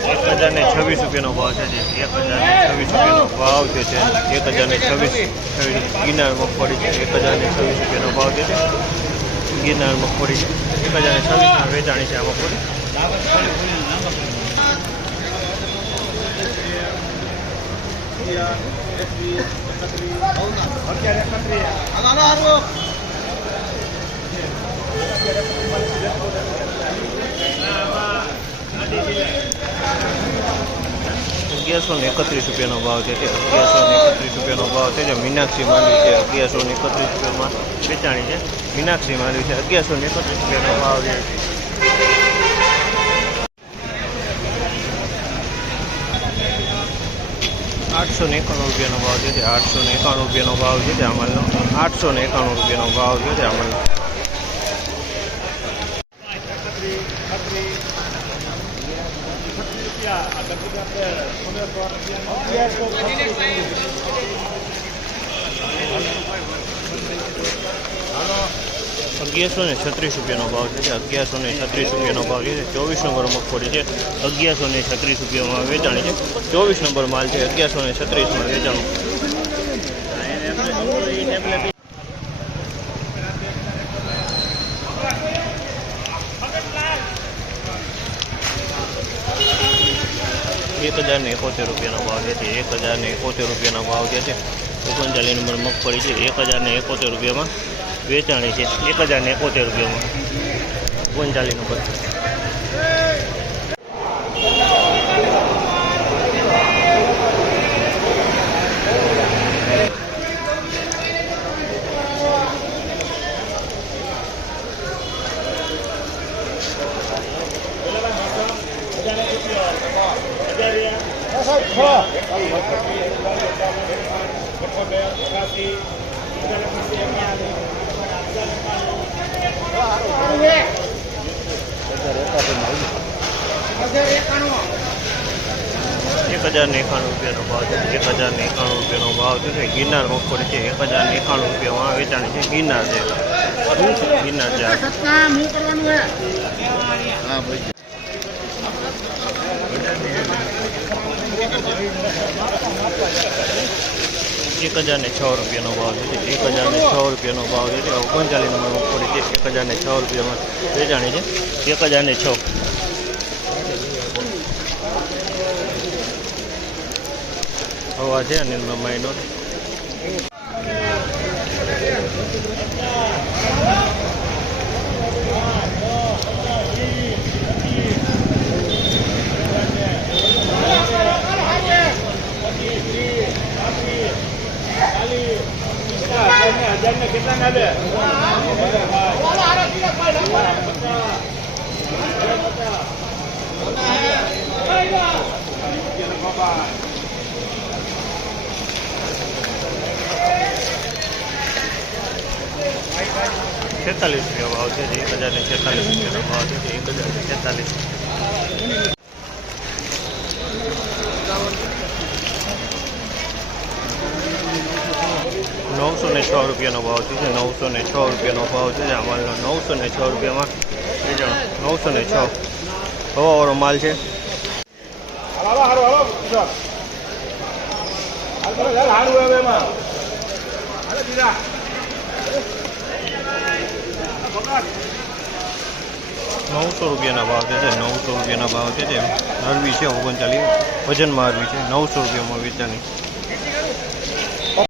એક હજાર ને છવ્વીસ રૂપિયાનો ભાવ છે એક હજાર ને છવ્વીસ રૂપિયાનો ભાવ છે, એક હજાર ને છવ્વીસ છવ્વીસ મગફળી છે. એક હજાર ને છવ્વીસ રૂપિયાનો ભાવ છે. ગિરનાર મગફળી. છે એક હજાર છવ્વીસમાં વેચાણી છે આ મગફળી. અગિયારસો ને એકત્રીસ રૂપિયાનો ભાવ છે અગિયારસો ને એકત્રીસ રૂપિયાનો ભાવ છે, જે મીનાક્ષી માંડવી છે અગિયારસો ને એકત્રીસ રૂપિયામાં વેચાણી છે. મીનાક્ષી માંડવી છે અગિયારસો ને એકત્રીસ રૂપિયાનો ભાવ છે. આઠસો ને એકાણું રૂપિયાનો ભાવ છે આઠસો ને એકાણું રૂપિયાનો ભાવ છે, તે અમલનો આઠસો ને એકાણું રૂપિયાનો ભાવ છે, તે અમલનો અગિયારસો ને છત્રીસ રૂપિયાનો ભાવ છે અગિયારસો ને છત્રીસ રૂપિયાનો ભાવ છે. ચોવીસ નંબર મગફળી છે. અગિયારસો ને છત્રીસ રૂપિયામાં વેચાણી છે. ચોવીસ નંબર માલ છે. અગિયારસો ને છત્રીસમાં વેચાણું. એક હજાર ને એકોતેર રૂપિયાનો ભાવ છે. એક હજાર ને એકોતેર રૂપિયાનો ભાવ જે છે ઓગણચાલીસ નંબર મગફળી છે. એક હજાર ને એકોતેર રૂપિયામાં વેચાણી છે. એક હજાર ને એકોતેર રૂપિયામાં ઓગણચાલીસ નંબર એક હજાર ને એકાણું રૂપિયાનો ભાવ છે એક હજાર ને એકાણું રૂપિયાનો ભાવ છે તે ગિરનાર મગફળી છે એક હજાર ને એકાણું રૂપિયામાં વેચાણી છે ગિરનાર છે ગિરનાર છે આ. એક હજાર ને છ રૂપિયાનો ભાવ છે એક હજાર ને છ રૂપિયાનો ભાવ છે ઓગણચાલીસ નંબર મગફળી છે. એક હજાર ને છ રૂપિયામાં વેચાણી છે. એક હજાર ને છ. હવા છે એનો મહિનો છેતાલીસ રૂપિયા ભાવ છે એક હજાર ને છેતાલીસ રૂપિયાનો ભાવ છે એક હજાર ને છેતાલીસ. નવસો ને છ રૂપિયાનો ભાવ છે. જે નવસો ને છ રૂપિયાનો ભાવ છે. આ માલનો નવસો ને છ રૂપિયામાં. વેચાણ નવસો ને છ. હવાવાળો માલ છે. નવસો રૂપિયાના ભાવ છે. નવસો રૂપિયાના ભાવ છે. જે અરવી છે, ઓગણચાલીસ. વજનમાં અરવી છે. નવસો રૂપિયામાં વેચાણી.